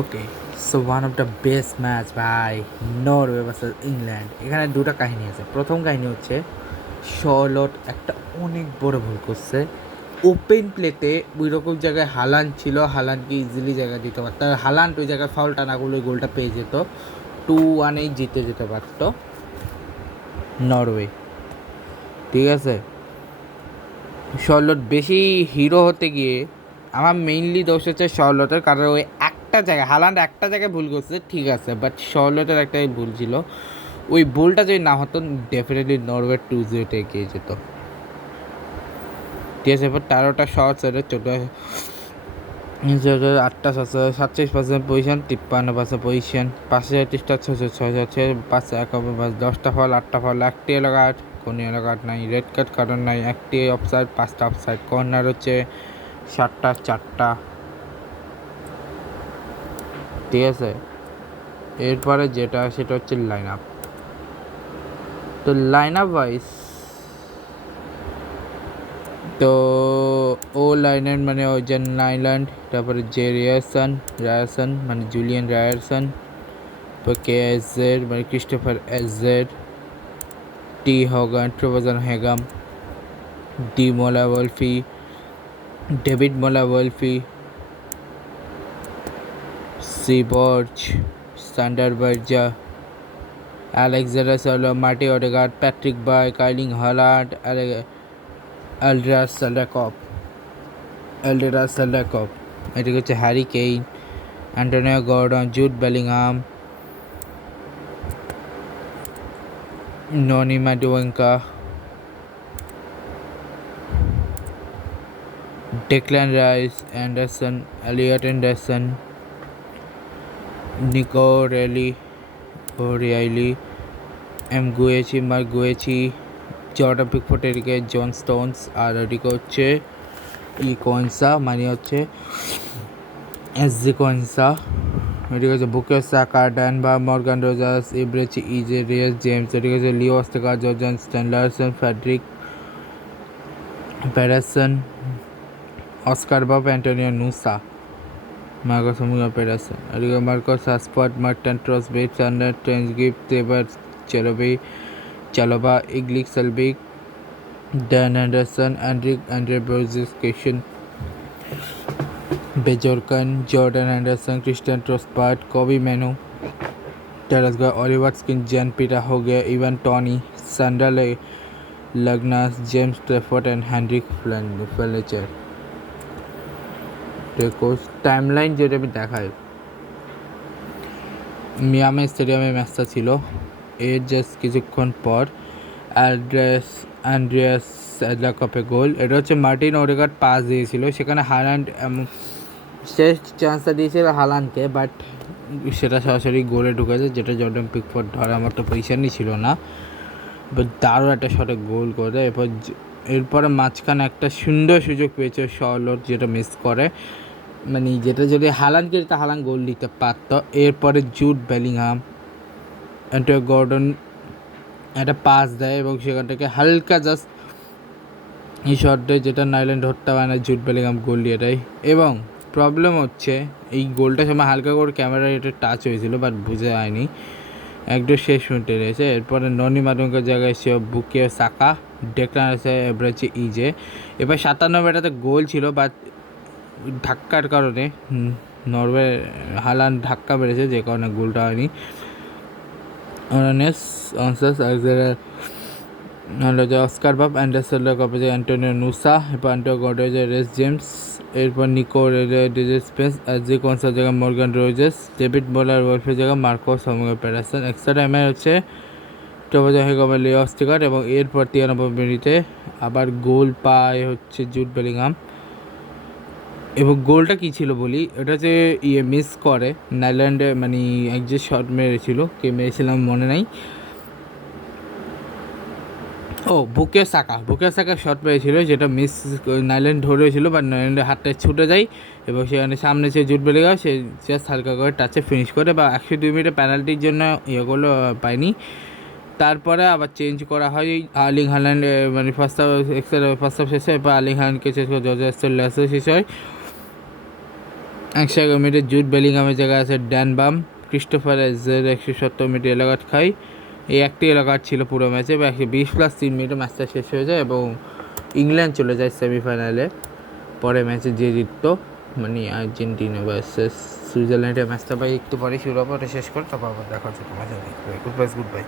Okay, so one of the best match ভাই, Norway versus England. এখানে দুটো কাহিনী আছে। প্রথম কাহিনী হচ্ছে শর্লট একটা অনেক বড় ভুল করছে। ওপেন প্লেতে ওই রকম জায়গায় হালান্ড ছিল, হালান্ডকে ইজিলি জায়গা দিতে পারত। হালান্ড ওই জায়গায় ফাউলটা না করলে ওই গোলটা পেয়ে যেত, 2-1 জিতে যেতে পারত নরওয়ে। ঠিক আছে, শর্লট বেশি হিরো হতে গিয়ে আমার মেইনলি দোষ হচ্ছে শর্লটের, কারণ ওই একটা জায়গায় হালান্ড একটা জায়গায় ভুল করছে ঠিক আছে, বাট শর্লটের একটাই ভুল ছিল। ওই ভুলটা যদি না হতো ডেফিনেটলি নরওয়ে 2-0 এগিয়ে যেত। ঠিক আছে, এবার 13টা শট, 8টা শট, 47% পজিশন, 53% পজিশন, 536টা 606, 10টা ফল, 8টা ফল, 1টি এলো কার্ড, কোনো এলো কার্ড নাই, রেড কার্ড কারণ নাই, 1টি অফসাইড, 5টা অফসাইড, কর্নার হচ্ছে 7টা 4টা। ঠিক আছে, এরপরে যেটা সেটা হচ্ছে লাইন আপ। তো লাইন আপ ওয়াইজ তো ও লাইনের মানে ও জেন আইল্যান্ড, তারপরে জে রায়ারসন মানে জুলিয়ান রায়ারসন, তারপর কে এস জেড মানে ক্রিস্টোফার এস জেড, টি হগান ট্রোভাজন হেগাম, ডি মোলা ওয়েলফি, ডেভিড মোলা ওয়েলফি, সি বর্জ, সান্ডার বার্জা, আলেকজান্ডার সালো, মার্টি অডেগার্ড, প্যাট্রিক বাই, কাইলিং হল্যান্ড, এলডেরাস সাল্ডাকপ। এদিকে হচ্ছে Harry Kane, Antonio Gordon, Jude Bellingham, ননি ম্যাডুয়েঙ্কা, ডেক্ল্যান rice, Anderson, Elliot Anderson, Nicco রিয়াইলি, mark গুয়েছি, Jordan Pickford, এদিকে John Stones, আর এদিকে হচ্ছে কোয়েন্সা মানে হচ্ছে এসজি কোয়েন্সা। এদিকে হচ্ছে বুকের সাকা, ড্যানবা, Morgan Rogers, Eberechi, Eze, Reece James. এদিকে হচ্ছে লিও অস্টেকার, জর্জান স্ট্যান্ডারসন, ফ্রেডরিক প্যারাসন, Oscar Bobb, Antonio Nusa, Marcus প্যারাসন। এদিকে মার্কোস হাসপাট, মার্টন ট্রস, বেট সান্ডার, ট্রেন্স গিফট, তেবার চালোবা, ইগলিক সেলবিক, ড্যান অ্যান্ডারসন, অ্যান্ড্রে ব্রোজিস, কেশন বেজরকান, জর্ডান অ্যান্ডারসন, ক্রিস্টিয়ান ট্রসপার্ট, কবি মেনু, টেরাসগা, অলিভার স্কিন, জ্যান পিটা हो गया, इवन टॉनी, सैंडल लगनास, James Trafford and Henrik Fletcher. देखो টাইমলাইন যেটা আমি দেখাই, মিয়ামি স্টেডিয়ামে ম্যাচটা ছিল, এর জাস্ট কিছুক্ষণ পর অ্যান্ড্রিয়াস কাপে গোল। এটা হচ্ছে মার্টিন ওডেগার্ড পাস দিয়েছিল, সেখানে হালান্ড শেষ চান্সটা দিয়েছিল হালান্ডকে, বাট সেটা সরাসরি গোলে ঢুকেছে, যেটা জর্ডান পিকফোর্ড ধরার মতো পজিশনই ছিল না। বাট দারুণ একটা শটে গোল করে। এরপরে মাঝখানে একটা সুন্দর সুযোগ পেয়েছে শর্লট, যেটা মিস করে, মানে যেটা যদি হালান্ডকে দিতে হালান্ড গোল দিতে পারত। এরপরে জুড বেলিংহাম, অ্যান্টোনিও গর্ডন একটা পাস দেয় এবং সেখান থেকে হালকা জাস্ট এই শটটা, যেটা নাইল্যান্ড ধরতে পারে না, জুড বেলিংহাম গোল দিয়ে দেয়। এবং প্রবলেম হচ্ছে এই গোলটার সময় হালকা করে ক্যামেরা এটা টাচ হয়েছিল, বাট বুঝে হয়নি, একদম শেষ মিনিটে রয়েছে। এরপরে ননি মাদুঙ্কার জায়গায় এসে বুকে সাকা, ডেক্লান এসে এব্রাচি ইজে। এবার 97টাতে গোল ছিল, বাট ধাক্কার কারণে নরওয়ে হালান্ড ধাক্কা বেড়েছে, যে কারণে গোলটা হয়নি। অস্কার বাব, অ্যান্ডারসন কাপে যে অ্যান্টোনিও নুসা, এরপর অ্যান্টোনিও গর্ডেজে রেস জেমস, এরপর নিকো ডিজেসপেন্স, এসজি কোয়েন্সার জায়গায় মর্গান রোজেস, ডেভিড বোলার ওয়েলফের জায়গায় মার্কোস প্যারাসন। এক্সট্রা টাইমে হচ্ছে ট্রোভাজন হেগাম, লিও অস্টেকার, এবং এরপর 93 মিনিটে আবার গোল পায় হচ্ছে জুড বেলিংহাম। এবং গোলটা কী ছিল বলি, এটা যে মিস করে নাইল্যান্ডে, মানে এক যে শট মেরেছিল, কে মেরেছিলাম মনে নাই, বুকে সাকা শট পেয়েছিল, যেটা মিস নাইল্যান্ড ধরেছিল, বাট নাইল্যান্ডের হাতটা ছুটে যায় এবং সেখানে সামনে সে জুট বেলে গেল, সে জাস্ট হালকা করে টাচে ফিনিশ করে, বা 102 মিনিটে পেনাল্টির জন্য ইয়েগুলো পায়নি। তারপরে আবার চেঞ্জ করা হয় আর্লিং হাল্যান্ড, মানে ফার্স্ট হাফ শেষে, এরপর আর্লিং হাল্যান্ডকে শেষ করে জর্জ শেষ হয়। 111 মিটার জুট বেলিংহামের জায়গায় আছে ড্যান বাম, ক্রিস্টোফার এজের 170 মিটার এলাকাত খাই। এই একটি এলাকার ছিল পুরো ম্যাচে। 120+3 মিনিটে ম্যাচটা শেষ হয়ে যায় এবং ইংল্যান্ড চলে যায় সেমিফাইনালে। পরে ম্যাচে যে জিততো, মানে আর্জেন্টিনা ভার্সেস সুইজারল্যান্ডের ম্যাচটা একটু পরে শুরু হবে, ওটা শেষ করে তারপর আবার দেখা হচ্ছে তোমার সাথে। Good bye.